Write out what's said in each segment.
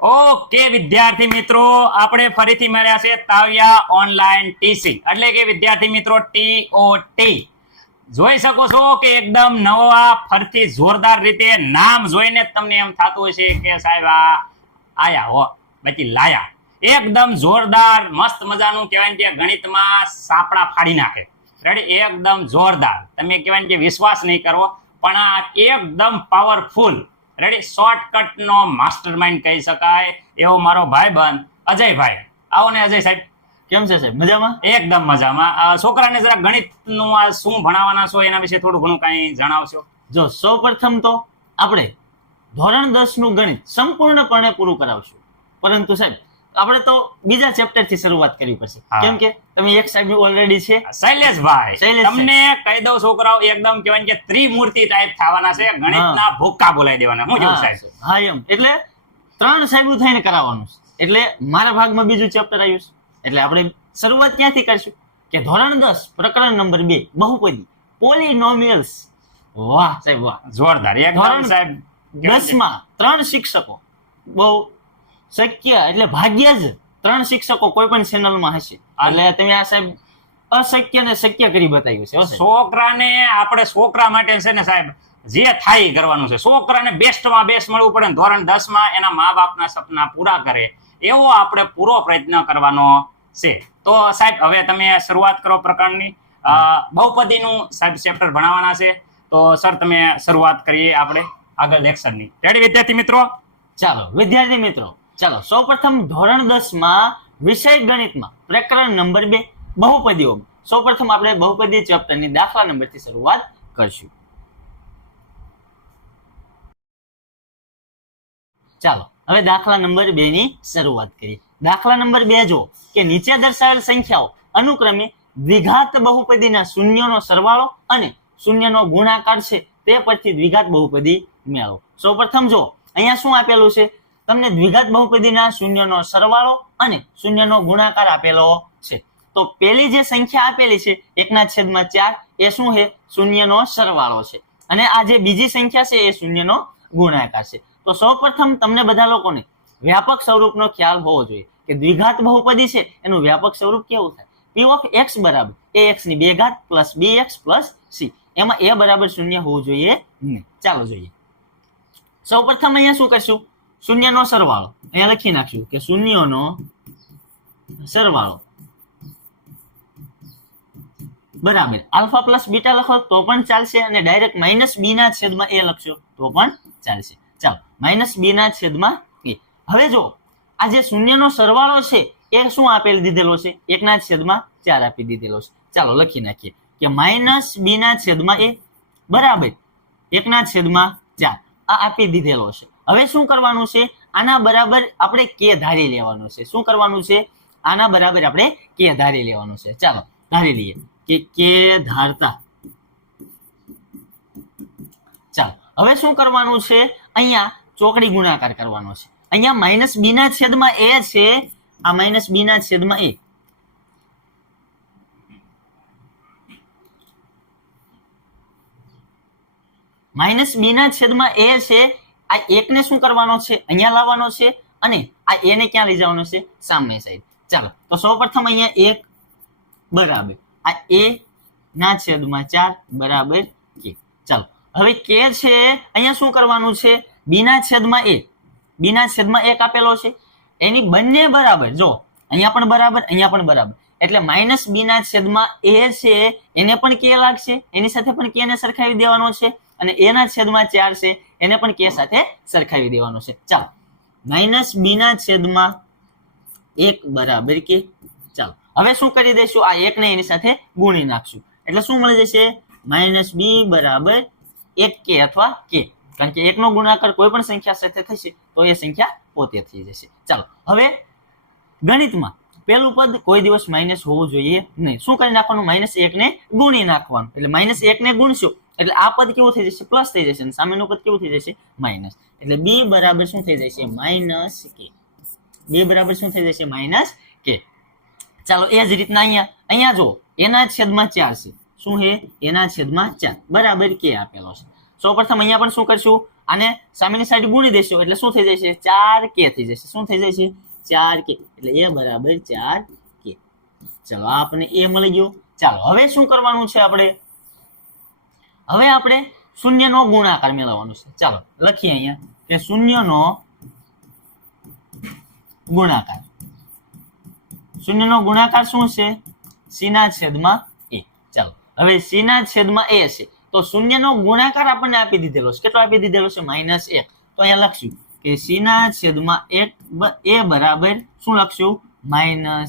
Okay વિદ્યાર્થી મિત્રો, આપણે ફરીથી મળ્યા છે તાવ્યા ઓનલાઈન ટીસી એટલે કે વિદ્યાર્થી મિત્રો TOT. જોઈ શકો છો કે એકદમ નવા ફરતી જોરદાર રીતે નામ જોઈને તમને એમ થતું હશે કે સાહેબ આ આયા હો બાકી લાયા. એકદમ જોરદાર મસ્ત મજાનું કહેવાય કે ગણિતમાં સાપડા ફાડી નાખે. રેડી, એકદમ જોરદાર. તમે કહેવાય કે વિશ્વાસ નહીં કરવો, પણ આ એકદમ પાવરફુલ રેડી શોર્ટકટ નો માસ્ટરમાઇન્ડ કહી શકાય એવો મારો ભાઈબંધ અજયભાઈ. આવો ને અજય સાહેબ, કેમ છે સાહેબ? મજામાં? એકદમ મજામાં. છોકરાને જરા ગણિતનું આ શું ભણાવવાના છો એના વિશે થોડું ઘણું કઈ જણાવશો? જો સૌપ્રથમ તો આપણે ધોરણ 10 નું ગણિત સંપૂર્ણપણે પૂરું કરાવશું, પરંતુ સાહેબ આપણે તો બીજા ચેપ્ટર થી શરૂઆત કરવી પડશે. કેમ કે તમે એક સાહેબ ઓલરેડી છે શૈલેષભાઈ. તમને કહી દઉં છોકરાઓ એકદમ કહેવાય કે ત્રિમૂર્તિ ટાઈપ થવાના છે, ગણિતના ભૂક્કા બોલાવી દેવાના. હું જેવું સાહેબ? હા એમ, એટલે 3 સાહેબ થઈને કરાવવાનું છે. એટલે મારા ભાગમાં બીજું ચેપ્ટર આવ્યું છે, એટલે આપણે શરૂઆત ક્યાંથી કરશું કે ધોરણ 10 પ્રકરણ નંબર 2 બહુપદી પોલિનોમિયલ્સ. વાહ સાહેબ વાહ, જોરદાર. એકદમ સાહેબ 10 માં 3 શિક્ષકો, બહુ શક્ય એટલે ભાગ્ય જ 3 શિક્ષકો કોઈ પણ ચેનલમાં હશે. એટલે તમે આ સાહેબ અશક્ય ને શક્ય કરી બતાવ્યું છે. છોકરાને આપણે છોકરા માટે છે ને સાહેબ જે થાય કરવાનું છે. છોકરાને બેસ્ટમાં બેસ્ટ મળવું પડે. ધોરણ 10 માં એના મા બાપના સપના પૂરા કરે એવો આપણે પૂરો પ્રયત્ન કરવાનો છે. તો સાહેબ હવે તમે શરૂઆત કરો પ્રકરણની. બહુપદીનું સાહેબ ચેપ્ટર ભણાવવાના છે. તો સર તમે શરૂઆત કરીએ આપણે આગળ લેક્ચરની. રેડી વિદ્યાર્થી મિત્રો? ચાલો વિદ્યાર્થી મિત્રો, ચાલો સૌપ્રથમ ધોરણ 10 માં વિષય ગણિતમાં પ્રકરણ નંબર 2 બહુપદીઓ. સૌપ્રથમ આપણે બહુપદી ચેપ્ટરની દાખલા નંબરથી શરૂઆત કરશું. ચાલો હવે દાખલા નંબર 2 ની શરૂઆત કરીએ. દાખલા નંબર 2 જો કે નીચે દર્શાવેલ સંખ્યાઓ અનુક્રમે દ્વિઘાત બહુપદીના શૂન્યનો સરવાળો અને શૂન્યનો ગુણાકાર છે, તે પરથી દ્વિઘાત બહુપદી મેળવો. સૌપ્રથમ જો અહીંયા શું આપેલું છે, તમને દ્વિઘાત બહુપદીના શૂન્યનો સરવાળો અને શૂન્યનો ગુણાકાર આપેલો છે. તો પેલી જે સંખ્યા આપેલી છે 1/4 એ શું છે? શૂન્યનો સરવાળો છે. અને આ જે બીજી સંખ્યા છે એ શૂન્યનો ગુણાકાર છે. તો સૌપ્રથમ તમને બધા લોકોને વ્યાપક સ્વરૂપનો ખ્યાલ હોવો જોઈએ કે દ્વિઘાત બહુપદી છે એનું વ્યાપક સ્વરૂપ કેવું થાય. p of x બરાબર ax ની 2 ઘાત પ્લસ bx પ્લસ c. એમાં a બરાબર 0 હોવું જોઈએ નહીં. ચાલો જોઈએ. સૌપ્રથમ અહીંયા શું કરશું? શૂન્યનો સરવાળો અહીંયા લખી નાખશું કે શૂન્યનો સરવાળો બરાબર આલ્ફા પ્લસ બીટા લખો તો પણ ચાલશે, અને ડાયરેક્ટ માઇનસ b ના છેદમાં a લખશો તો પણ ચાલશે. ચાલો માઇનસ b ના છેદમાં a. હવે જો આ જે શૂન્યનો સરવાળો છે એ શું આપેલ દીધેલો છે? 1/4 આપી દીધેલો છે. ચાલો લખી નાખીએ કે માઇનસ b ના છેદમાં a બરાબર 1/4 આ આપી દીધેલો છે. હવે શું કરવાનું છે? આના બરાબર આપણે કે ધારી લેવાનું છે. શું કરવાનું છે? આના બરાબર આપણે કે ધારી લેવાનું છે. ચાલો ધારી લઈએ કે કે ધારતા. ચાલો હવે શું કરવાનું છે? અહીંયા ચોકડી ગુણાકાર કરવાનો છે. અહીંયા માઇનસ b ના છેદમાં a છે, આ માઇનસ b ના છેદમાં a. માઇનસ b ના છેદમાં a છે. આ 1 ને શું કરવાનો છે? અહીંયા લાવવાનો છે, અને આ a ને ક્યાં લઈ જવાનો છે? સામે સાઈડ. ચાલો તો સૌપ્રથમ અહીંયા 1 બરાબર આ a ના છેદમાં 4 બરાબર k. ચાલો હવે k છે અહીંયા શું કરવાનું છે? b ના છેદમાં a. b ના છેદમાં 1 આપેલો છે, એની બંને બરાબર. જો અહીંયા પણ બરાબર, અહીંયા પણ બરાબર, એટલે માઇનસ b ના છેદમાં a છે એને પણ k લાગશે, એની સાથે પણ k ને સરખાવી દેવાનો છે, અને a ના છેદમાં 4 છે એને પણ k સાથે સરખાવી દેવાનો છે. ચાલો માઇનસ b ના છેદમાં 1 બરાબર k. ચાલો હવે શું કરી દઈશું? આ 1 ને એની સાથે ગુણી નાખશું, એટલે શું મળી જશે? માઇનસ b બરાબર 1k અથવા k. કારણ કે 1 નો ગુણાકાર કોઈ પણ સંખ્યા સાથે થશે તો એ સંખ્યા પોતે થઈ જશે. ચાલો હવે ગણિતમાં પેલું પદ કોઈ દિવસ માઇનસ હોવું જોઈએ નહીં. શું કરી નાખવાનું? -1 ને ગુણી નાખવાનું. એટલે -1 ને ગુણશો એટલે આ પદ કેવું થઈ જશે? પ્લસ થઈ જશે, અને સામેનું પદ કેવું થઈ જશે? માઇનસ. એટલે b બરાબર શું થઈ જશે? -k. b બરાબર શું થઈ જશે? -k. ચાલો એ જ રીતના અહીંયા જો એના છેદમાં 4 છે. શું છે? એના છેદમાં 4 બરાબર k આપેલો છે. સૌપ્રથમ અહીંયા પણ શું કરશું? આને સામેની સાઈડ ગુણી દેશો એટલે શું થઈ જશે 4k થઈ જશે. શું થઈ જશે 4k એટલે a બરાબર 4k. ચલો આ આપણને a મળી ગયું. ચાલો હવે શું કરવાનું છે આપણે? હવે આપણે શૂન્યનો ગુણાકાર મેળવવાનો છે. ચાલો લખીએ અહીંયા કે શૂન્યનો ગુણાકાર. શૂન્યનો ગુણાકાર શું છે? c ના છેદમાં a. ચાલો હવે c ના છેદમાં a છે તો શૂન્યનો ગુણાકાર આપણને આપી દીધેલો છે. કેટલો આપી દીધેલો છે? -1. તો અહીંયા લખશું કે c ના છેદમાં a બરાબર શું લખશું? -a.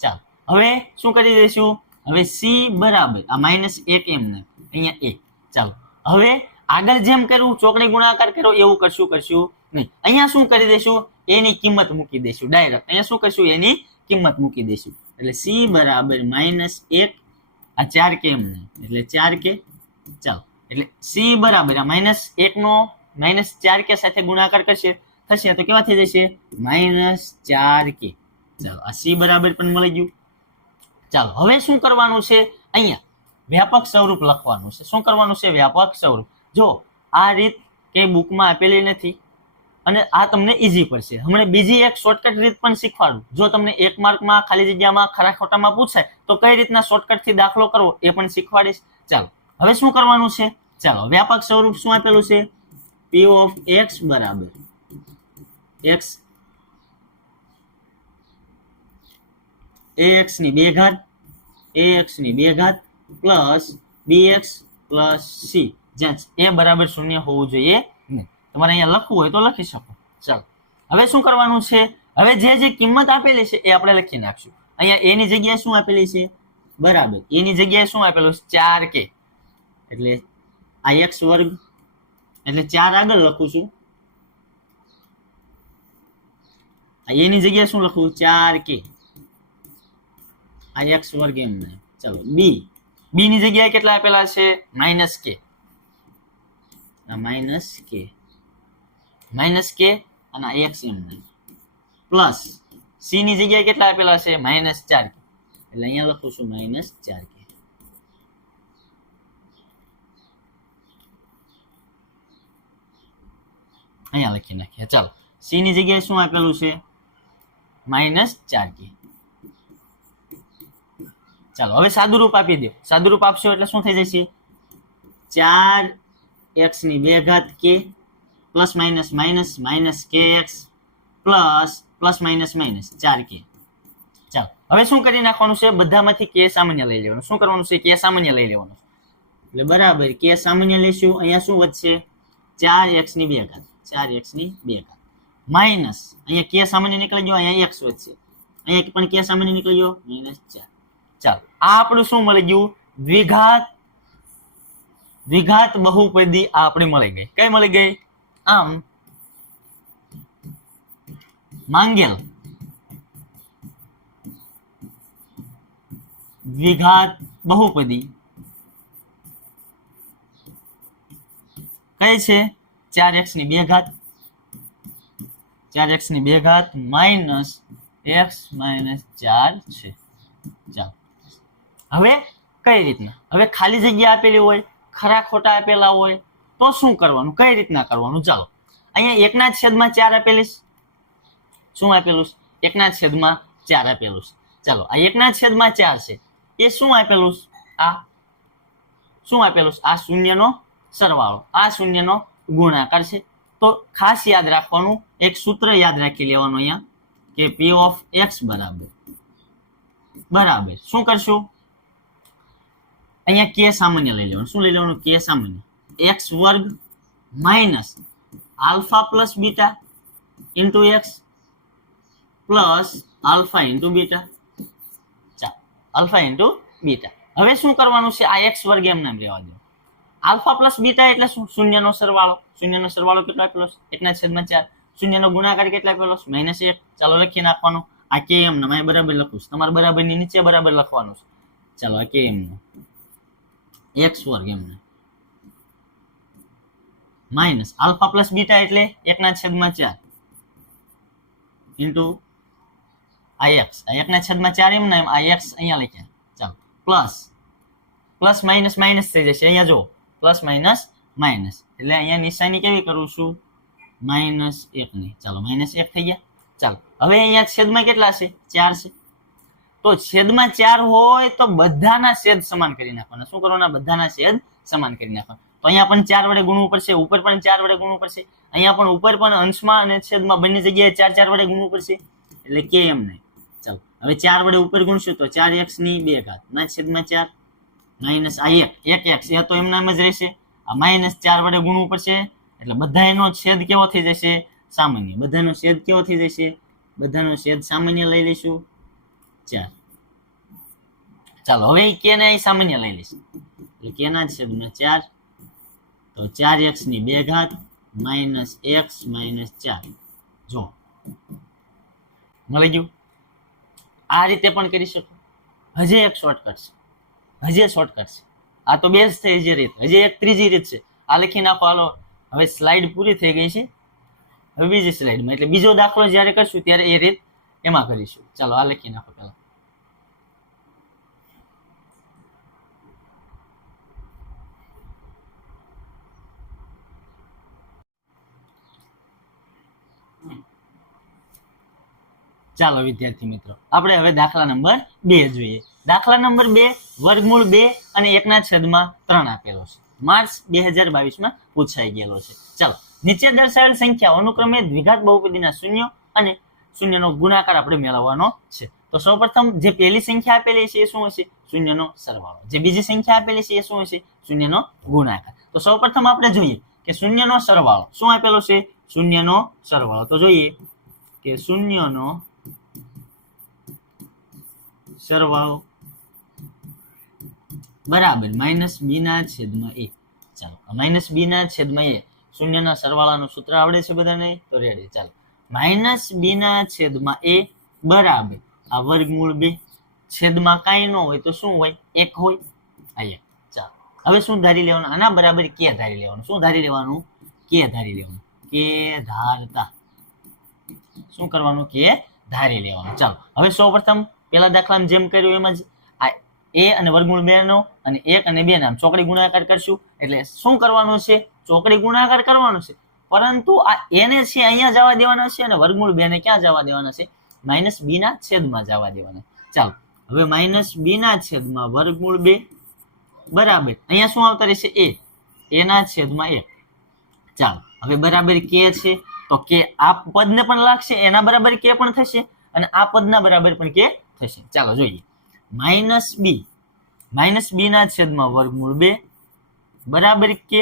ચાલો હવે શું કરી દઈશું? હવે c બરાબર આ -1 એમને અહીંયા a. ચાલો હવે આગળ જેમ કર્યું ચોકડી ગુણાકાર કર્યો એવું કરશું નહીં. અહીંયા શું કરી દઈશું? a ની કિંમત મૂકી દઈશું ડાયરેક્ટ. અહીંયા શું કરશું? a ની કિંમત મૂકી દઈશું એટલે c બરાબર -1 આ 4k એમને એટલે 4k. ચાલો એટલે c બરાબર આ -1 નો -4k સાથે ગુણાકાર થશે તો કેવા થઈ જશે? -4k. ચાલો આ c બરાબર પણ મળી ગયું. ચાલો હવે શું કરવાનું છે? અહીંયા વ્યાપક સ્વરૂપ લખવાનું છે. શું કરવાનું છે? વ્યાપક સ્વરૂપ. જો આ રીત કે બુકમાં આપેલી નથી અને આ તમને ઈઝી પડશે. હમણાં બીજી એક શોર્ટકટ રીત પણ શીખવાડું. જો તમને 1 માર્કમાં ખાલી જગ્યામાં ખરા ખોટામાં પૂછાય તો કઈ રીતના શોર્ટકટથી દાખલો કરવો એ પણ શીખવાડીશ. ચાલો હવે શું કરવાનું છે? ચાલો વ્યાપક સ્વરૂપ શું આપેલું છે? p of x બરાબર x ax ની 2 ઘાત પ્લસ bx પ્લસ c જ્યાં a બરાબર 0 હોવું જોઈએ નહીં. તમારે અહીંયા લખવું હોય તો લખી શકો. ચાલો હવે શું કરવાનું છે? હવે જે કિંમત આપેલી છે એ આપણે લખી નાખશું. અહીંયા a ની જગ્યાએ શું આપેલી છે? બરાબર a ની જગ્યાએ શું આપેલું છે? 4k એટલે આ x વર્ગ એટલે 4 આગળ લખું છું. આ a ની જગ્યાએ શું લખું? 4k આ x વર્ગ એમને. ચાલો b ની જગ્યાએ કેટલા આપેલા છે? -k આ -k અને આ x એમને પ્લસ c ની જગ્યાએ કેટલા આપેલા છે? -4k એટલે અહીંયા લખું છું -4k. અહીંયા લખી નાખીએ. ચાલો c ની જગ્યાએ શું આપેલું છે? -4k. ચાલો હવે સાદુરૂપ આપી દો. સાદુરૂપ આપશો એટલે શું થઈ જશે? 4x ની 2 ઘાત k plus minus -kx plus minus 4k. ચાલો હવે શું કરી નાખવાનું છે? બધામાંથી k સામાન્ય લઈ લેવાનું. શું કરવાનું છે? k સામાન્ય લઈ લેવાનું એટલે બરાબર k સામાન્ય લઈશું. અહીંયા શું વધશે? 4x ની 2 ઘાત માઇનસ અહીંયા k સામાન્ય નીકળી ગયો. અહીંયા x વધશે. અહીંયા પણ k સામાન્ય નીકળી ગયો -4. ચાલો આ આપણું શું મળી ગયું? દ્વિઘાત બહુપદી આ આપણી મળી ગઈ. કઈ મળી ગઈ? આમ માંગેલ દ્વિઘાત બહુપદી કઈ છે? 4x ની 2 ઘાત માઇનસ x -4 છે. ચાલો હવે કઈ રીતના? હવે ખાલી જગ્યા આપેલી હોય, ખરા ખોટા આપેલા હોય તો શું કરવાનું? કઈ રીતના કરવાનું? ચાલો અહીંયા 1/4 આપેલી છે. શું આપેલું છે? 1/4 આપેલું છે. ચાલો આ 1/4 છે એ શું આપેલું છે? આ શું આપેલું છે? આ શૂન્યનો સરવાળો, આ શૂન્યનો ગુણાકાર છે. તો ખાસ યાદ રાખવાનું, એક સૂત્ર યાદ રાખી લેવાનું અહીંયા કે p of x બરાબર શું કરશું? અહીંયા k સામાન્ય લઈ લેવાનું. શું લઈ લેવાનું? k સામાન્ય x વર્ગ minus alpha plus beta into x plus alpha into beta. ચાલો આલ્ફા ઇન્ટુ બીટા. હવે શું કરવાનું છે? આ x વર્ગ એમ નામ રહેવા દો. આલ્ફા પ્લસ બીટા એટલે શું? શૂન્યનો સરવાળો. શૂન્યનો સરવાળો કેટલો આપેલો છે? 1/4. શૂન્યનો ગુણાકાર કેટલા આપેલો છે? -1. ચાલો લખી નાખવાનું. આ કે એમ નામ બરાબર લખું છું. તમારે બરાબર ની નીચે બરાબર લખવાનું છે. ચાલો આ કે એમ x વર્ગ એમને માઇનસ આલ્ફા પ્લસ બીટા એટલે 1/4 ઇન્ટુ આ x. આ 1/4 એમ ના આ x અહીંયા લખ્યા. ચાલો પ્લસ માઇનસ થઈ જશે. અહીંયા જો પ્લસ માઇનસ માઇનસ, એટલે અહીંયા નિશાની કેવી કરું છું, -1 ની. ચાલો -1 થઈ ગયા. ચાલો હવે અહીંયા છેદમાં કેટલા છે, 4 છે. તો છેદમાં 4 હોય તો બધાના છેદ સમાન કરી નાખવાના. શું કરવાના, બધાના છેદ સમાન કરી નાખવાના. તો અહીંયા પણ 4 વડે ગુણવું પડશે, ઉપર પણ 4 વડે ગુણવું પડશે, અહીંયા પણ ઉપર પણ અંશમાં અને છેદમાં બંને જગ્યાએ 4 વડે ગુણવું પડશે, એટલે કે એમ નહીં. ચાલો હવે 4 વડે ઉપર ગુણશું તો 4x ની 2 ઘાત ના છેદમાં 4 માઇનસ આ 1x એ તો એમના એમ જ રહેશે. આ -4 વડે ગુણવું પડશે, એટલે બધાનો છેદ કેવો થઈ જશે, સામાન્ય. બધાનો છેદ કેવો થઈ જશે, બધાનો છેદ સામાન્ય લઈ લઈશું 4. ચાલો હવે કે ને અહીં સામાન્ય લઈ લઈશું, એટલે કે ના છેદમાં 4, તો 4x ની 2 ઘાત -x - 4. જો મળી ગયું. આ રીતે પણ કરી શકો. હજી એક શોર્ટકટ છે, આ તો બે જ થઈ જે રીત, હજી એક ત્રીજી રીત છે. આ લખી નાખો. હાલો હવે સ્લાઇડ પૂરી થઈ ગઈ છે. હવે બીજી સ્લાઇડમાં એટલે બીજો દાખલો જ્યારે કરશું ત્યારે એ રીત એમાં કરીશું. ચાલો આ લખી નાખો પહેલા. ચાલો વિદ્યાર્થી મિત્રો, આપણે હવે દાખલા નંબર 2 જોઈએ. દાખલા નંબર 2 વર્ગમૂળ 2 અને 1/3 આપેલો છે. માર્ચ 2022 પૂછાઈ ગયેલો છે. ચાલો નીચે દર્શાવેલ સંખ્યા અનુક્રમે દ્વિઘાત બહુપદીના શૂન્ય અને શૂન્યનો ગુણાકાર આપણે મેળવવાનો છે. તો સૌપ્રથમ જે પહેલી સંખ્યા આપેલી છે એ શું હશે, શૂન્યનો સરવાળો. જે બીજી સંખ્યા આપેલી છે એ શું હશે, શૂન્યનો ગુણાકાર. તો સૌપ્રથમ આપણે જોઈએ કે શૂન્યનો સરવાળો શું આપેલો છે, શૂન્યનો સરવાળો. તો જોઈએ કે શૂન્યનો સરવાળો બરાબર -b/a. ચાલો -b/a શૂન્યના સરવાળાનું સૂત્ર આવડે છે બધાને, તો રેડી. ચાલો -b/a બરાબર આ વર્ગમૂળ 2 છેદમાં કાંઈ ન હોય તો શું હોય, 1 હોય. અહીંયા ચાલો હવે શું ધારી લેવાનું, આના બરાબર કે ધારી લેવાનું. શું ધારી લેવાનું, કે ધારી લેવાનું. કે ધારતા શું કરવાનું, કે ધારી લેવાનું. ચાલો હવે સૌપ્રથમ પેલા દાખલામાં જેમ કર્યું એમ જ આ a અને વર્ગમૂળ 2 નો અને 1 અને 2 ના ચોકડી ગુણાકાર કરશું. એટલે શું કરવાનું છે, ચોકડી ગુણાકાર કરવાનો છે, પરંતુ આ a ને છે અહીંયા જવા દેવાના છે અને વર્ગમૂળ 2 ને ક્યાં જવા દેવાના છે, -b/માં જવા દેવાના. ચાલો હવે -b/માં વર્ગમૂળ 2 બરાબર અહીંયા શું આવતા રહેશે, a/1. ચાલો હવે બરાબર કે છે, તો કે આ પદને પણ લાગશે, એના બરાબર કે પણ થશે અને આ પદના બરાબર પણ કે થશે. ચાલો જોઈએ -b/માં વર્ગમૂળ 2 બરાબર કે.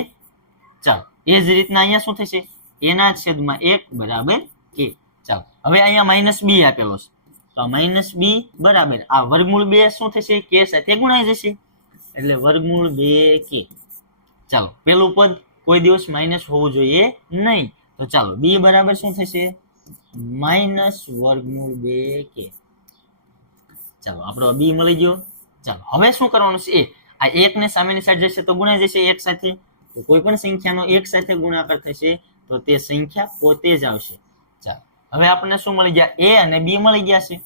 ચાલો એ જ રીતના અહીંયા શું થશે, a/1 બરાબર કે. ચાલો હવે અહીંયા -b આપેલો છે, તો -b બરાબર આ વર્ગમૂળ 2 શું થશે, કે સાથે ગુણાઈ જશે, એટલે વર્ગમૂળ 2 કે. ચાલો પેલું પદ કોઈ દિવસ માઇનસ હોવું જોઈએ નહીં, તો ચાલો b બરાબર શું થશે, -વર્ગમૂળ 2 કે. ચાલો આપણો b મળી ગયો. ચાલો હવે શું કરવાનું છે, આ 1 ને સામેની સાઈડ જશે તો ગુણાઈ જશે 1 સાથે. તો કોઈ પણ સંખ્યાનો 1 સાથે ગુણાકાર થશે તો તે સંખ્યા પોતે જ આવશે. ચાલો હવે આપણને શું મળી ગયા, a અને b મળી ગયા છે.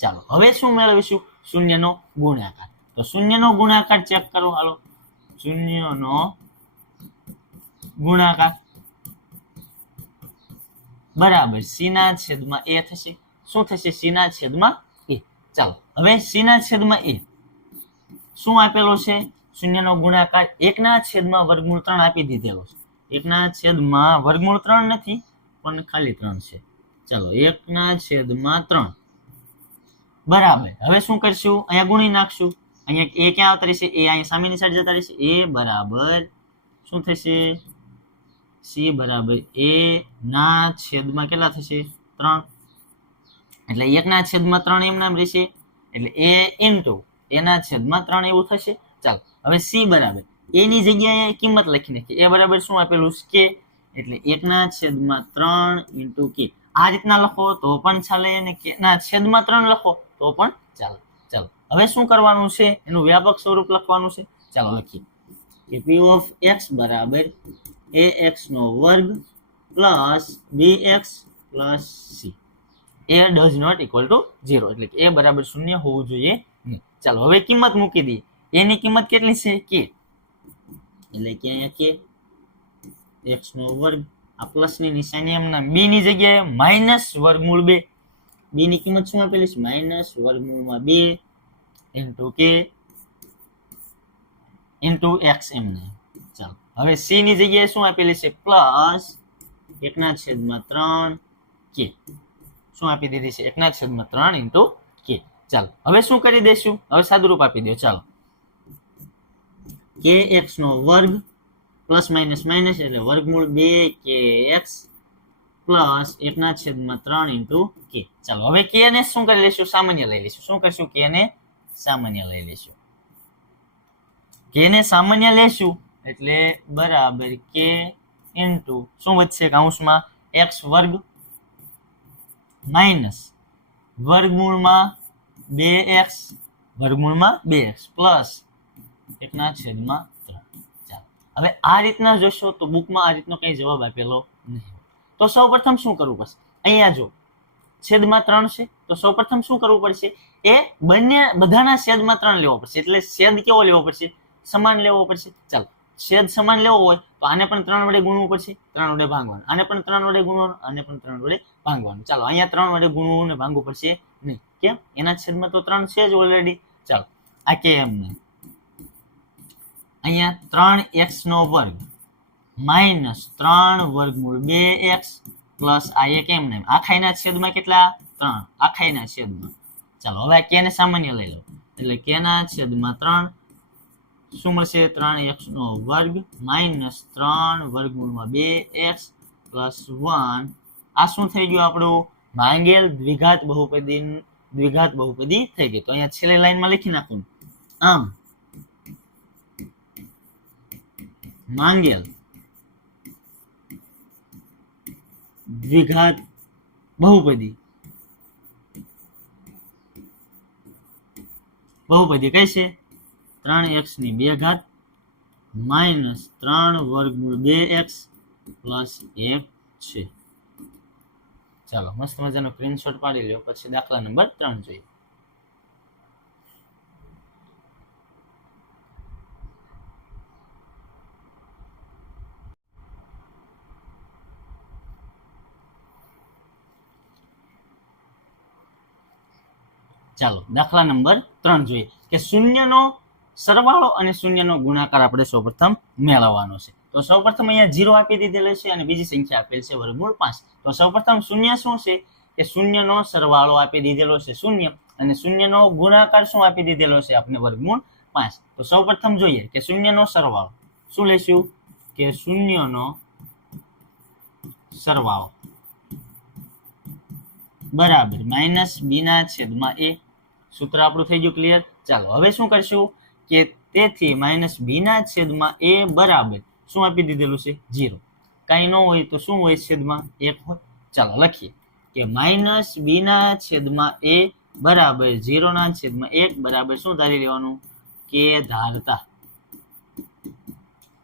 ચાલો હવે શું મેળવીશું, શૂન્યનો ગુણાકાર. તો શૂન્યનો ગુણાકાર ચેક કરો. હાલો શૂન્યનો ગુણાકાર બરાબર c/a થશે. શું થશે, c/a. ચાલો હવે c/a શું આપેલો છે, શૂન્યનો ગુણાકાર 1/3 આપી દીધેલો છે. 1/3 નથી પણ ખાલી 3 છે. ચાલો 1/3 બરાબર. હવે શું કરશું, અહીંયા ગુણી નાખશું. અહીંયા a ક્યાં આવતા રહેશે, a અહીંયા સામેની સાઈડ જતા રહેશે. a બરાબર શું થશે, c બરાબર a/3 કેટલા થશે, 3. એટલે 1/3 એમ નામ રહેશે, એટલે a × a/3 એવું થશે. ચાલો હવે c બરાબર a ની જગ્યાએ કિંમત લખી નાખીએ. a બરાબર શું આપેલું છે, કે, એટલે 1/3 × k. આ રીતના લખો તો પણ ચાલે અને k ના છેદમાં 3 લખો તો પણ ચાલે. ચાલો હવે શું કરવાનું છે, એનું વ્યાપક સ્વરૂપ લખવાનું છે. ચાલો લખીએ કે p of x બરાબર ax² plus bx plus c. a does not equal to 0, એટલે કે a બરાબર 0 હોવું જોઈએ નહીં. ચાલો હવે કિંમત મૂકી દઈએ. a ની કિંમત કેટલી છે, k, એટલે કે અહીંયા કે x નો વર્ગ, આ પ્લસ ની નિશાની એમના b ની જગ્યાએ માઇનસ વર્ગમૂળ 2, b ની કિંમત શું આપેલી છે માઇનસ વર્ગમૂળમાં 2 ઇન્ટુ કે ઇન્ટુ x એમને. ચાલો હવે c ની જગ્યાએ શું આપેલી છે પ્લસ 1/3 કે, શું આપી દીધી છે 1/3 ઇન્ટુ કે. ચાલો હવે શું કરી દઈશું, હવે સાદુરૂપ આપી દો. ચાલો કે x નો વર્ગ પ્લસ માઇનસ માઇનસ એટલે વર્ગમૂળ 2 કે x પ્લસ 1/3 ઇન્ટુ કે. ચાલો હવે કે ને શું કરી લઈશું સામાન્ય લઈ લઈશું. શું કરશું કે ને સામાન્ય લઈ લઈશું. કે ને સામાન્ય લેશું એટલે બરાબર કે ઇન્ટુ શું વધશે કૌંસમાં x વર્ગ માઇનસ વર્ગમૂળમાં 2x પ્લસ 1/3. ચાલો હવે આ રીતના જોશો તો બુકમાં આ રીતનો કઈ જવાબ આપેલો નહીં. તો સૌપ્રથમ શું કરવું પડશે, અહીંયા જો છેદમાં 3 છે તો સૌપ્રથમ શું કરવું પડશે, એ બધાના છેદમાં 3 લેવો પડશે. એટલે છેદ કેવો લેવો પડશે, સમાન લેવો પડશે. ચાલો છેદ સમાન લેવો હોય તો આને પણ 3 વડે ગુણવું પડશે, 3 વડે ભાંગવાનું, આને પણ 3 વડે ગુણવાનું, આને પણ 3 વડે ભાંગવાનું. ચાલો અહીંયા 3 વડે ગુણવું ને ભાંગવું પડશે નહીં. કેમ, એના છેદમાં તો 3 છે જ ઓલરેડી. ચાલો આ કે એમને અહીંયા 3x નો વર્ગ માઇનસ 3 વર્ગમૂળ 2x પ્લસ આ એક એમને આખાઈના છેદમાં કેટલા 3, આખાઈના છેદમાં. ચાલો હવે કે ને સામાન્ય લઈ લો એટલે કે ના છેદમાં 3 શું મળશે 3x નો વર્ગ માઇનસ 3 વર્ગમૂળમાં 2x પ્લસ 1. આ શું થઈ ગયું આપણું માંગેલ દ્વિઘાત બહુપદી થઈ ગઈ. તો અહીંયા છેલ્લી લાઈનમાં લખી નાખું, આમ માંગેલ દ્વિઘાત બહુપદી કઈ છે 3x ની 2 ઘાત માઇનસ 3 વર્ગમૂળ 2x પ્લસ 1 છે. ચાલો મસ્ત મજાનો સ્ક્રીનશોટ પાડી લ્યો, પછી દાખલા નંબર 3 જોઈએ. ચાલો દાખલા નંબર 3 જોઈએ કે શૂન્યનો સરવાળો અને શૂન્યનો ગુણાકાર આપણે સૌપ્રથમ મેળવવાનો છે. તો સૌપ્રથમ અહીંયા 0 આપી દીધેલો છે અને બીજી સંખ્યા આપેલ છે વર્ગમૂળ 5. તો સૌપ્રથમ શૂન્ય શું છે કે શૂન્યનો સરવાળો આપી દીધેલો છે 0 અને શૂન્યનો ગુણાકાર શું આપી દીધેલો છે આપણે વર્ગમૂળ 5. તો સૌપ્રથમ જોઈએ કે શૂન્યનો સરવાળો શું લઈશું કે શૂન્યનો સરવાળો બરાબર માઇનસ b ના છેદમાં a. સૂત્ર આપણું થઈ ગયું ક્લિયર. ચાલો હવે શું કરશું કે તેથી માઇનસ b ના છેદમાં a બરાબર શું આપી દીધેલું છે 0. કાંઈ ન હોય તો શું હોય છેદમાં 1 હોય. ચાલો લખીએ કે માઇનસ b ના છેદમાં a બરાબર 0 ના છેદમાં 1 બરાબર શું ધારી લેવાનું કે ધારતા.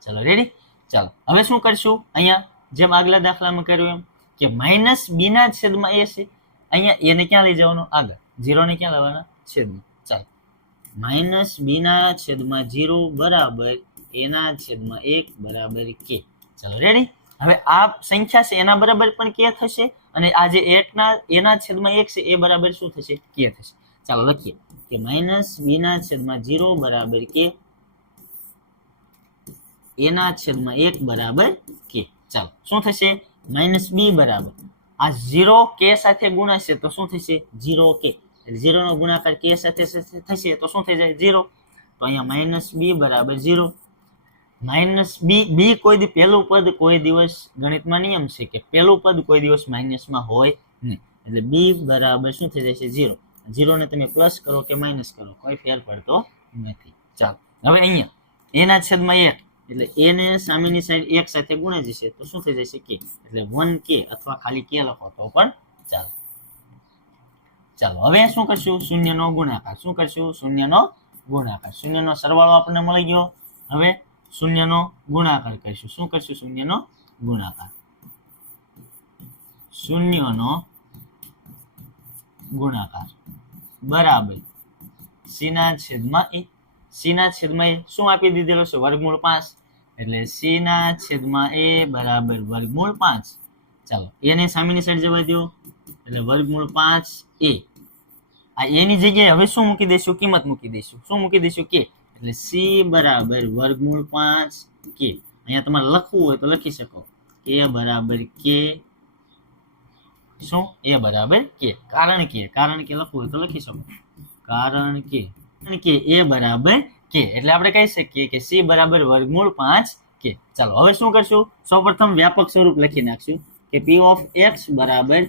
ચાલો રેડી. ચાલો હવે શું કરશું અહીંયા જેમ આગલા દાખલામાં કર્યું એમ કે માઇનસ b ના છેદમાં a છે, અહીંયા એને ક્યાં લઈ જવાનું આગળ, 0 ને ક્યાં લાવવાના છેદમાં. ચાલો માઇનસ b ના છેદમાં 0 બરાબર a ના છેદમાં 1 બરાબર કે. ચાલો રેડી. હવે આ સંખ્યા છે એના બરાબર પણ કે થશે અને આ જે એના છેદમાં 1 છે એ બરાબર શું થશે કે થશે. ચાલો લખીએ કે માઇનસ b ના છેદમાં 0 બરાબર કે a ના છેદમાં 1 બરાબર કે. ચાલો શું થશે માઇનસ b બરાબર આ 0 કે સાથે ગુણાશે તો શું થશે 0 કે. 0 નો ગુણાકાર કે સાથે થશે તો શું થઈ જાય 0. તો અહીંયા માઇનસ b બરાબર 0. માઇનસ b કોઈ પહેલું પદ કોઈ દિવસ ગણિતમાં નિયમ છે કે પહેલું પદ કોઈ દિવસ માઇનસમાં હોય નહીં. એટલે b બરાબર શું થઈ જાય છે 0. 0 ને તમે પ્લસ કરો કે માઇનસ કરો કોઈ ફેર પડતો નથી. ચાલો હવે અહીંયા a ના છેદમાં 1 એટલે a ને સામેની સાઈડ 1 સાથે ગુણાઈ જશે તો શું થઈ જશે કે. એટલે 1k અથવા ખાલી k લખો તો પણ ચાલો. ચાલો હવે શું કરશું શૂન્યનો ગુણાકાર. શું કરશું શૂન્યનો ગુણાકાર. શૂન્યનો સરવાળો આપણને મળી ગયો. હવે શૂન્યનો ગુણાકાર કરીશું. શું કરશું શૂન્યનો ગુણાકાર. શૂન્યનો ગુણાકાર બરાબર c ના છેદમાં a. c ના છેદમાં a શું આપી દીધેલો છે વર્ગમૂળ 5. એટલે c ના છેદમાં a બરાબર વર્ગમૂળ 5. ચાલો એને સામેની સાઈડ જવા દો એટલે વર્ગમૂળ 5 a. આ a ની જગ્યાએ હવે શું મૂકી દઈશું? કિંમત મૂકી દઈશું. શું મૂકી દઈશું? k. એટલે c બરાબર વર્ગમૂળ 5 k. અહીંયા તમારે લખવું હોય તો લખી શકો k બરાબર k. શું? a બરાબર k. કારણ કે લખવું હોય તો લખી શકો કારણ કે a બરાબર k. એટલે આપણે કહી શકીએ કે c બરાબર વર્ગમૂળ 5 k. ચાલો હવે શું કરશું? સૌપ્રથમ વ્યાપક સ્વરૂપ લખી નાખશું કે p ઓફ x બરાબર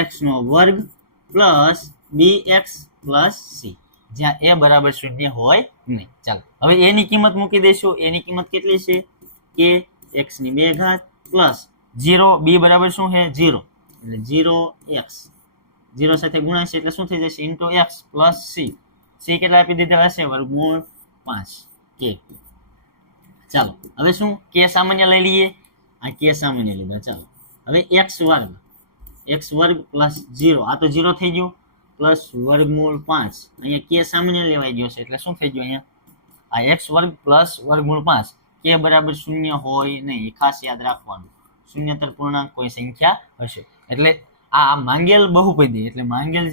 ax નો વર્ગ પ્લસ bx પ્લસ c, જ્યાં a બરાબર 0 હોય નહીં. ચાલો હવે a ની કિંમત મૂકી દઈશું. a ની કિંમત કેટલી છે? k x ની 2 ઘાત પ્લસ 0 b બરાબર શું છે? 0. એટલે 0x 0 સાથે ગુણાશે એટલે શું થઈ જશે? Into x plus c. c કેટલા આપી દીધેલા છે? વર્ગમૂળ 5 k. ચાલો હવે શું? k સામાન્ય લઈ લઈએ. આ k સામાન્ય લીધા. ચાલો હવે x વર્ગ પ્લસ 0, આ તો 0 થઈ ગયું, પ્લસ વર્ગમૂળ 5. અહીંયા k સામાન્ય લેવાઈ ગયો છે એટલે શું થઈ ગયું? અહીંયા આ x વર્ગ પ્લસ વર્ગમૂળ 5 k બરાબર 0 હોય નહીં, એ ખાસ યાદ રાખવાનું. શૂન્યતર પૂર્ણાંક કોઈ સંખ્યા હશે એટલે આ માંગેલ બહુપદી, એટલે માંગેલ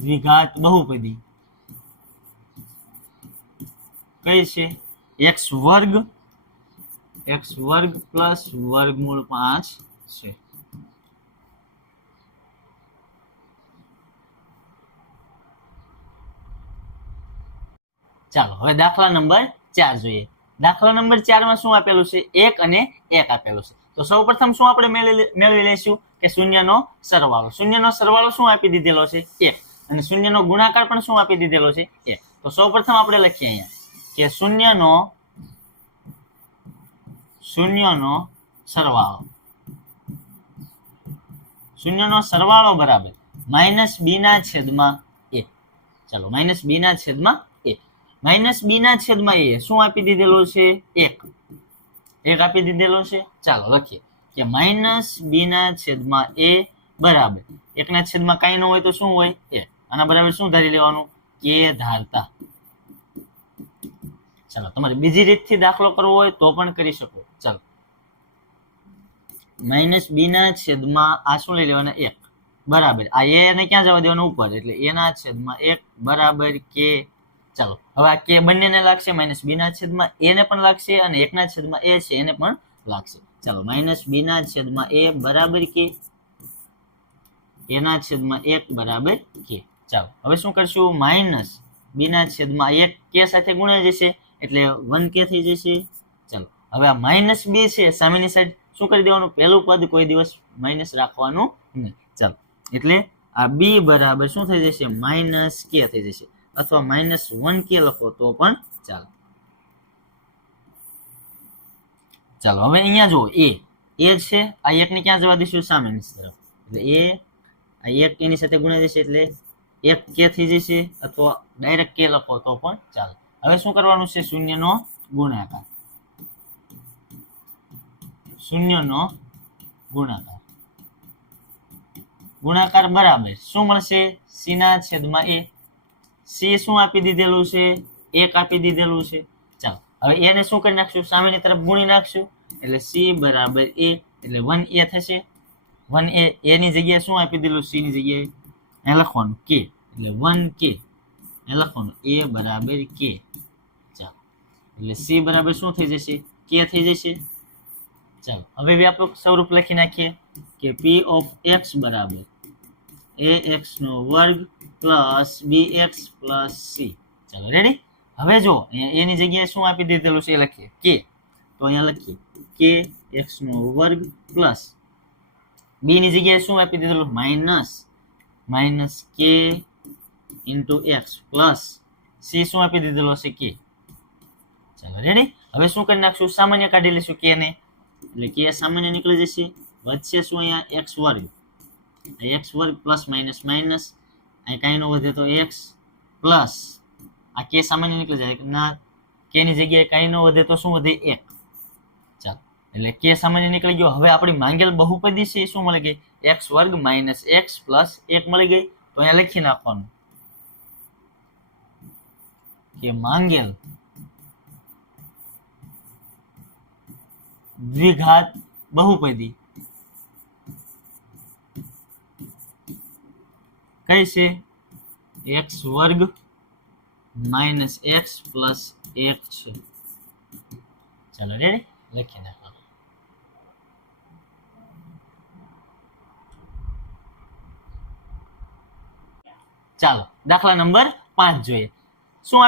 દ્વિઘાત બહુપદી કઈ છે? x વર્ગ પ્લસ વર્ગમૂળ 5 છે. ચાલો હવે દાખલા નંબર 4 જોઈએ. દાખલા નંબર 4 માં શું આપેલું છે? 1 અને 1 આપેલું છે. તો સૌપ્રથમ શું આપણે મેળવી લઈશું કે શૂન્યનો સરવાળો. શૂન્યનો સરવાળો શું આપી દીધેલો છે? 1. અને શૂન્યનો ગુણાકાર પણ શું આપી દીધેલો છે? 1. તો સૌપ્રથમ આપણે લખીએ અહીંયા કે શૂન્યનો સરવાળો બરાબર માઇનસ b ના છેદમાં a. ચાલો માઇનસ b ના છેદમાં a. માઇનસ b ના છેદમાં a શું આપી દીધેલો છે? 1 આપી દીધેલો છે. ચાલો લખીએ કે માઇનસ b ના છેદમાં a બરાબર 1 ના છેદમાં કાંઈ ન હોય તો શું હોય? 1. આના બરાબર શું ધારી લેવાનું? k ધારતા. ચાલો તમારે બીજી રીતથી દાખલો કરવો હોય તો પણ કરી શકો. ચાલો માઇનસ b ના છેદમાં આ શું લઈ લેવાના? 1 બરાબર આ a ને ક્યાં જવા દેવાનું? ઉપર. એટલે a ના છેદમાં 1 બરાબર k. ચાલો હવે આ k બંનેને લાગશે. માઇનસ b ના છેદમાં a ને પણ લાગશે અને 1 ના છેદમાં a છે એને પણ લાગશે. ચાલો માઇનસ b ના છેદમાં a બરાબર k, a ના છેદમાં 1 બરાબર k. ચાલો હવે શું કરશું? માઇનસ b ના છેદમાં 1 k સાથે ગુણાઈ જશે એટલે 1k થઈ જશે. ચાલો હવે આ માઇનસ b છે સામેની સાઈડ શું કરી દેવાનું? પહેલું પદ કોઈ દિવસ માઇનસ રાખવાનું નહીં. ચાલો એટલે આ b બરાબર શું થઈ જશે? માઇનસ k થઈ જશે, અથવા માઇનસ 1k લખો તો પણ ચાલો. ચાલો હવે અહીંયા જુઓ a છે, આ 1 ને ક્યાં જવા દઈશું? સામેની તરફ. એટલે આ 1 એની સાથે ગુણાઈ જશે એટલે 1k થઈ જશે, અથવા ડાયરેક્ટ k લખો તો પણ ચાલે. હવે શું કરવાનું છે? શૂન્યનો ગુણાકાર બરાબર શું મળશે? c ના છેદમાં a. c શું આપી દીધેલું છે? 1 આપી દીધેલું છે. ચાલો હવે a ને શું કરી નાખશું? સામેની તરફ ગુણી નાખશું એટલે c બરાબર a. એટલે 1a થશે. 1a ની જગ્યાએ શું આપી દીધેલું? c ની જગ્યાએ અહીંયા લખવાનું k. એટલે 1k લખવાનું a બરાબર k. ચાલો એટલે c બરાબર શું થઈ જશે? k થઈ જશે. ચાલો હવે વ્યાપક સ્વરૂપ લખી નાખીએ કે p ઓફ x બરાબર ax નો વર્ગ પ્લસ bx પ્લસ c. ચાલો રેડી. હવે જો અહીંયા a ની જગ્યાએ શું આપી દીધેલું છે એ લખીએ k. તો અહીંયા લખીએ k x નો વર્ગ પ્લસ b ની જગ્યાએ શું આપી દીધેલું? Minus k into x plus c શું આપી દીધેલો છે? k. ચાલો રેડી. હવે શું કરી નાખશું? સામાન્ય કાઢી લઈશું k ને. એટલે k સામાન્ય નીકળી જશે. વધશે શું? અહીંયા x વર્ગ પ્લસ માઇનસ અહીં કાંઈ ન વધે તો x પ્લસ આ k સામાન્ય નીકળી જાય ના, k ની જગ્યાએ કાંઈ ન વધે તો શું વધે? 1. ચાલો એટલે k સામાન્ય નીકળી ગયો. હવે આપણી માંગેલ બહુપદી છે એ શું મળી ગઈ? x વર્ગ માઇનસ x પ્લસ 1 મળી ગઈ. તો અહીંયા લખી નાખવાનું કે માંગેલ દ્વિઘાત બહુપદી કઈ છે? x વર્ગ માઇનસ એક્સ પ્લસ 1 છે. ચાલો રેડી લખી નાખો. ચાલો દાખલા નંબર 5 જોઈએ. શું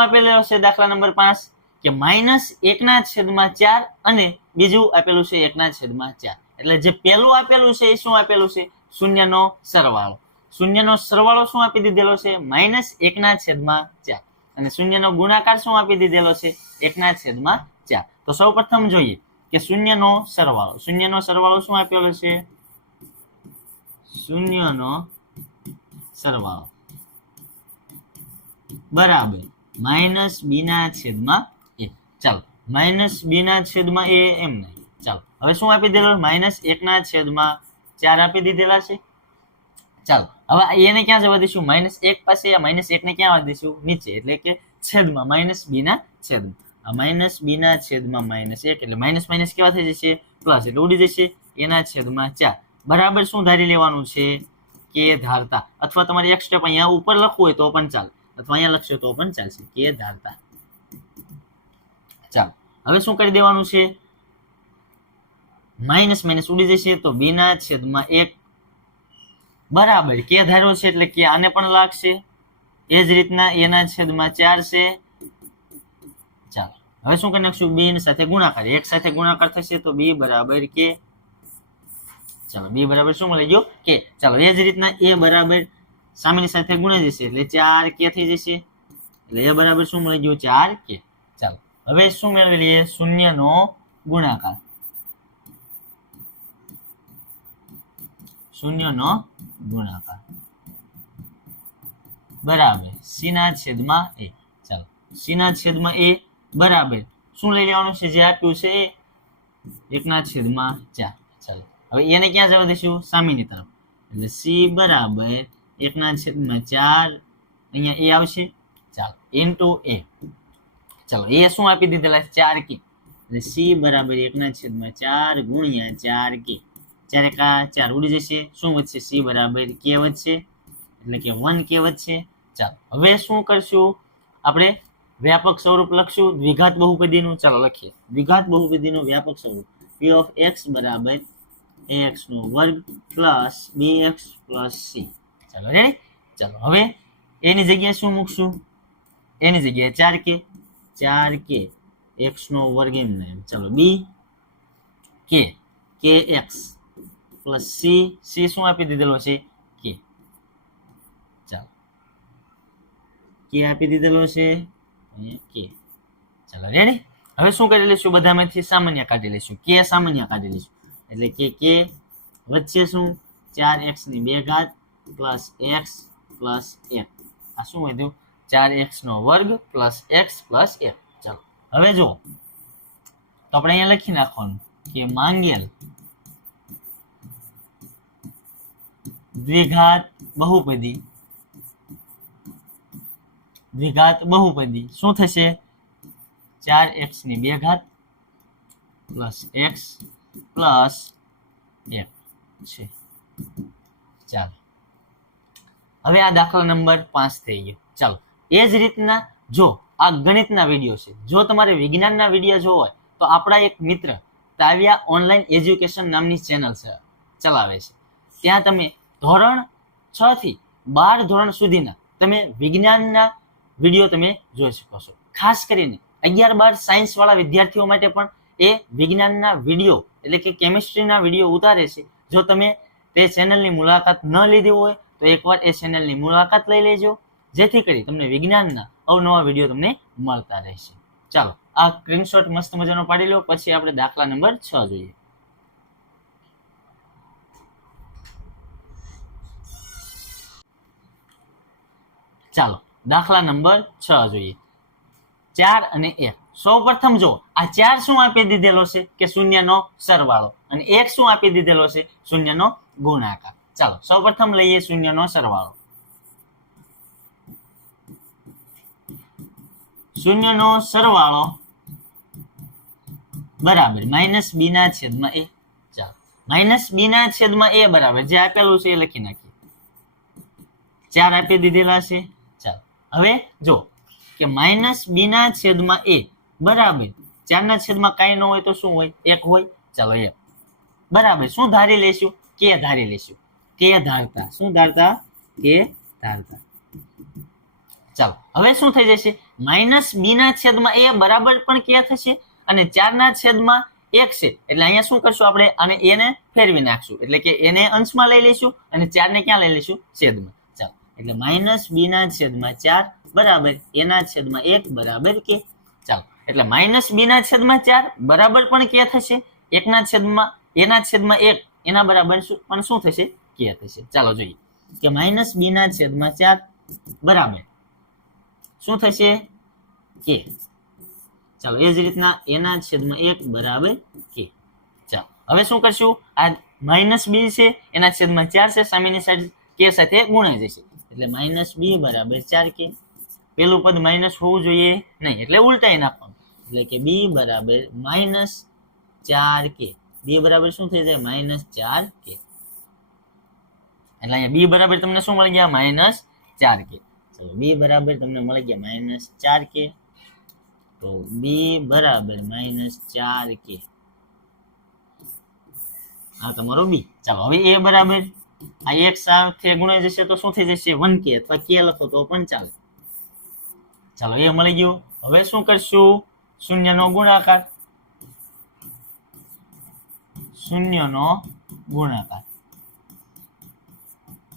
આપેલો છે દાખલા નંબર 5? કે -1/4 અને બીજું આપેલું છે 1/4. એટલે જે પહેલું આપેલું છે એ શું આપેલું છે? શૂન્યનો સરવાળો. શૂન્યનો સરવાળો શું આપી દીધેલો છે? -1/4. અને શૂન્યનો ગુણાકાર શું આપી દીધેલો છે? 1/4. તો સૌપ્રથમ જોઈએ કે શૂન્યનો સરવાળો. શૂન્યનો સરવાળો શું આપેલો છે? શૂન્યનો સરવાળો બરાબર -b/a. ચાલો -b/a એમ નહીં. ચાલો હવે શું આપી દીધેલું? -1/4 આપી દીધેલા છે. ચાલો હવે એને ક્યાં જવા દઈશું? -1 પાસે. આ -1 ને ક્યાં આવવા દઈશું? નીચે, એટલે કે છેદમાં, -b/છેદમાં. આ -b/-1 એટલે માઇનસ માઇનસ કેવા થઈ જશે? પ્લસ, એટલે ઉડી જશે. એના છેદમાં 4 બરાબર શું ધારી લેવાનું છે? કે ધારતા. અથવા તમારે એક સ્ટેપ અહીંયા ઉપર લખવું હોય તો પણ ચાલે, અથવા અહીંયા લખશો તો પણ ચાલશે. કે ધારતા. ચાલો હવે શું કરી દેવાનું છે? માઇનસ માઇનસ ઉડી જશે તો b/1 બરાબર કે ધાર્યો છે એટલે કે આને પણ લાગશે. એ જ રીતના એના છેદમાં 4 છે. ચાલો હવે શું કરી નાખશું? b સાથે ગુણાકાર. 1 સાથે ગુણાકાર થશે તો b બરાબર કે. ચાલો b બરાબર શું મળી ગયો? કે. ચાલો એ જ રીતના a બરાબર સામેની સાથે ગુણાઈ જશે એટલે 4 કે થઈ જશે. એટલે a બરાબર શું મળી ગયું? 4 કે. ચાલો હવે શું મેળવી લઈએ? શૂન્યનો ગુણાકાર. શૂન્યનો ગુણાકાર બરાબર c/a. ચાલો c/a બરાબર શું લઈ લેવાનું છે? જે આપ્યું છે એ 1/4. ચાલો હવે એને ક્યાં જવા દઈશું? સામેની તરફ. એટલે c બરાબર 1/4 અહીંયા a આવશે. ચાલો ઇન્ટુ a. ચાલો એ શું આપી દીધેલા? 4 કે. એટલે c બરાબર 1/4 ગુણ્યા 4 કે. 4 એકા 4 ઉડી જશે. શું વધશે? c બરાબર k વધશે, એટલે કે 1 k વધશે. ચાલો હવે શું કરશું? આપણે વ્યાપક સ્વરૂપ લખશું દ્વિઘાત બહુપદીનું. ચાલો લખીએ દ્વિઘાત બહુપદીનું વ્યાપક સ્વરૂપ. p of x બરાબર ax² plus bx plus c. ચાલો રેડી. ચાલો હવે એની જગ્યાએ શું મૂકશું? એની જગ્યાએ 4k. 4k x² એમ ને એમ. ચાલો b k kx plus c શું આપી દીધેલો છે? k. ચાલો k આપી દીધેલો છે k. ચાલો રેડી. હવે શું કરી લઈશું? બધામાંથી સામાન્ય કાઢી લઈશું. k સામાન્ય કાઢી લઈશું એટલે કે k વચ્ચે શું? 4x² plus x plus 1. આ શું વધ્યું? 4x² plus x plus 1. ચાલો હવે જો તો આપણે અહીંયા લખી નાખવાનું કે માંગેલ દ્વિઘાત બહુપદી શું થશે? 4x² પ્લસ x પ્લસ 1 છે. ચાલો હવે આ દાખલા નંબર 5 થઈ ગયો. ચાલો એ જ રીતના જો આ ગણિતના વિડીયો છે, જો તમારે વિજ્ઞાનના વિડીયો જોવો હોય તો આપણા એક મિત્ર તાવ્યા ઓનલાઈન એજ્યુકેશન નામની ચેનલ ચલાવે છે. ત્યાં તમે ધોરણ 6 થી 12 ધોરણ સુધીના તમે વિજ્ઞાનના વિડીયો તમે જોઈ શકો છો. ખાસ કરીને 11-12 સાયન્સ વાળા વિદ્યાર્થીઓ માટે પણ એ વિજ્ઞાનના વિડીયો એટલે કે કેમિસ્ટ્રીના વિડીયો ઉતારે છે. જો તમે તે ચેનલની મુલાકાત ન લીધી હોય તો એકવાર એ ચેનલની મુલાકાત લઈ લેજો, જેથી કરી તમને વિજ્ઞાનના અવનવા વિડીયો તમને મળતા રહેશે. ચાલો આ સ્ક્રીનશોટ મસ્ત મજાનો પાડી લો. પછી આપણે દાખલા નંબર 6 જોઈએ. ચાલો દાખલા નંબર 6 જોઈએ. 4 અને 1. સૌપ્રથમ જો આ 4 શું આપી દીધેલો છે? કે શૂન્યનો સરવાળો. અને 1 શું આપી દીધેલો છે? શૂન્યનો ગુણાકાર. ચાલો સૌપ્રથમ લઈએ શૂન્યનો સરવાળો. શૂન્યનો સરવાળો બરાબર માઇનસ બી ના છેદમાં એ. ચાલો માઇનસ બી ના છેદમાં એ બરાબર જે આપેલું છે એ લખી નાખીએ. 4 આપી દીધેલા છે. ચાલો હવે જો કે માઇનસ બી ના છેદમાં એ બરાબર 4 ના છેદમાં કાંઈ ન હોય તો શું હોય? 1 હોય. ચાલો 1 બરાબર શું ધારી લેશું? કે ધારી લેશું. કે ધારતા શું ધારતા? કે ધારતા. ચાલો હવે શું થઈ જશે? માઇનસ બી ના છેદમાં એ બરાબર પણ કે થશે અને 4 ના છેદમાં 1 છે એટલે અહીંયા શું કરશું આપણે? અને એને ફેરવી નાખશું એટલે કે એને અંશમાં લઈ લઈશું અને 4 ને ક્યાં લઈ લઈશું? છેદમાં. ચાલો એટલે માઇનસ બી ના છેદમાં 4 બરાબર એ ના છેદમાં 1 બરાબર કે. ચાલો એટલે માઇનસ બી ના છેદમાં 4 બરાબર પણ કે થશે. 1 ના છેદમાં એના છેદમાં 1 એના બરાબર પણ શું થશે? કે થશે. ચાલો જોઈએ કે માઇનસ બી ના છેદમાં 4 બરાબર શું થશે? કે. ચાલો એ જ રીતના એના છેદમાં 1 બરાબર કે. ચાલો હવે શું કરશું? આ માઇનસ બી છે એના છેદમાં 4 છે સામેની સાઈડ કે સાથે ગુણાઈ જશે એટલે માઇનસ બી બરાબર 4 કે. પેલું પદ માઇનસ હોવું જોઈએ નહીં એટલે ઉલટાઈ નાખવાનું એટલે કે બી બરાબર માઇનસ 4 કે. બી બરાબર શું થઈ જાય? માઇનસ 4 કે. એટલે અહીંયા બી બરાબર તમને શું મળી ગયા? માઇનસ 4 કે. ચલો બી બરાબર તમને મળી ગયા માઇનસ 4 કે. તો બી બરાબર માઇનસ 4 કે. આ તમારો બી. ચાલો હવે એ બરાબર આ એક સાથે ગુણાઈ જશે તો શું થઈ જશે? 1 કે અથવા કે લખો તો પણ ચાલે. ચાલો એ મળી ગયું. હવે શું કરશું? શૂન્યનો ગુણાકાર. શૂન્યનો ગુણાકાર.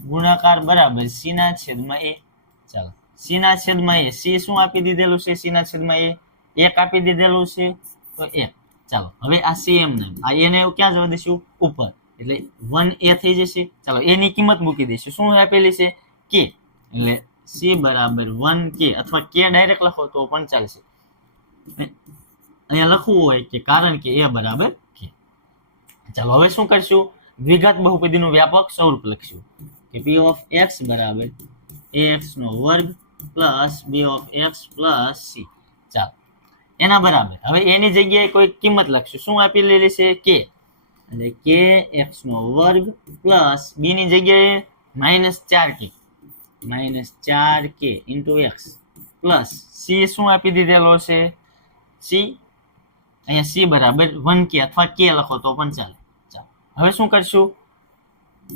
ગુણાકાર બરાબર સી ના છેદમાં એ. ચાલો સી ના છેદમાં એ. સી શું આપી દીધેલું છે? સી ના છેદમાં એ 1 આપી દીધેલું છે તો 1. ચાલો હવે આ સી એમ ને આ એને ક્યાં જવા દઈશું? ઉપર એટલે 1 એ થઈ જશે. ચાલો એની કિંમત મૂકી દઈશું. શું આપેલી છે? કે. એટલે સી બરાબર 1 કે અથવા કે ડાયરેક્ટ લખો તો પણ ચાલશે. અહીંયા લખવું હોય કે કારણ કે એ બરાબર કે. ચાલો હવે શું કરશું? દ્વિઘાત બહુપદીનું વ્યાપક સ્વરૂપ લખશું કે p ઓફ x બરાબર ax નો વર્ગ plus b of x plus c. ચાલો એના બરાબર હવે એની જગ્યાએ કોઈ કિંમત લખશું. શું આપી લેલી છે? કે. એટલે કે x નો વર્ગ પ્લસ b ની જગ્યાએ માઇનસ 4 કે. Minus 4 k into x plus c શું આપી દીધેલો છે? c. અહીંયા c બરાબર 1 કે અથવા કે લખો તો પણ ચાલે. ચાલો હવે શું કરશું?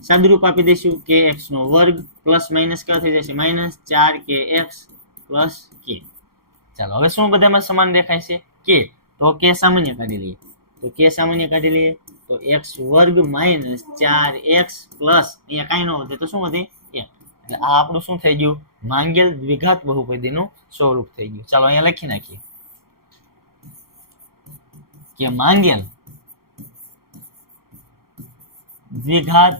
સાદુરૂપ આપી દઈશું કે x નો વર્ગ પ્લસ માઇનસ ક્યાં થઈ જશે? માઇનસ 4 કે x પ્લસ કે. ચાલો હવે શું બધામાં સમાન દેખાય છે? કે. તો કે સામાન્ય કાઢી લઈએ. તો કે સામાન્ય કાઢી લઈએ તો x વર્ગ માઇનસ 4x પ્લસ અહીંયા કાંઈ ન વધે તો શું વધે? 1. એટલે આ આપણું શું થઈ ગયું? માંગેલ દ્વિઘાત બહુપદીનું સ્વરૂપ થઈ ગયું. ચાલો અહીંયા લખી નાખીએ કે માંગેલ દ્વિઘાત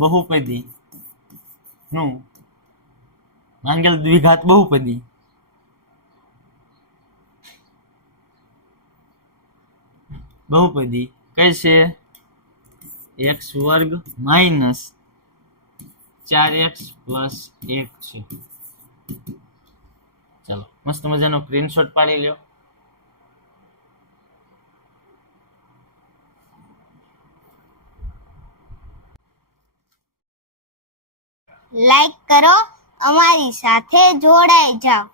બહુપદી નું માંગેલ દ્વિઘાત બહુપદી કઈ છે? x વર્ગ માઇનસ 4x પ્લસ 1 છે. ચાલો મસ્ત મજાનો સ્ક્રીનશોટ પાડી લ્યો. લાઈક કરો, અમારી સાથે જોડાઈ જાઓ.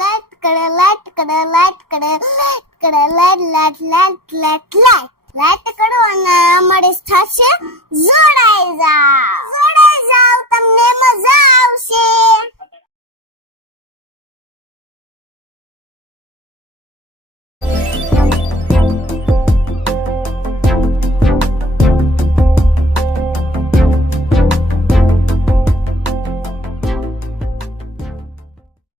લાઈક કરો, લાઈક કરો, લાઈક કરો, લાઈક કરો, લાઈક કરો અને અમારી સાથે જોડાઈ જાઓ. તમને મજા આવશે.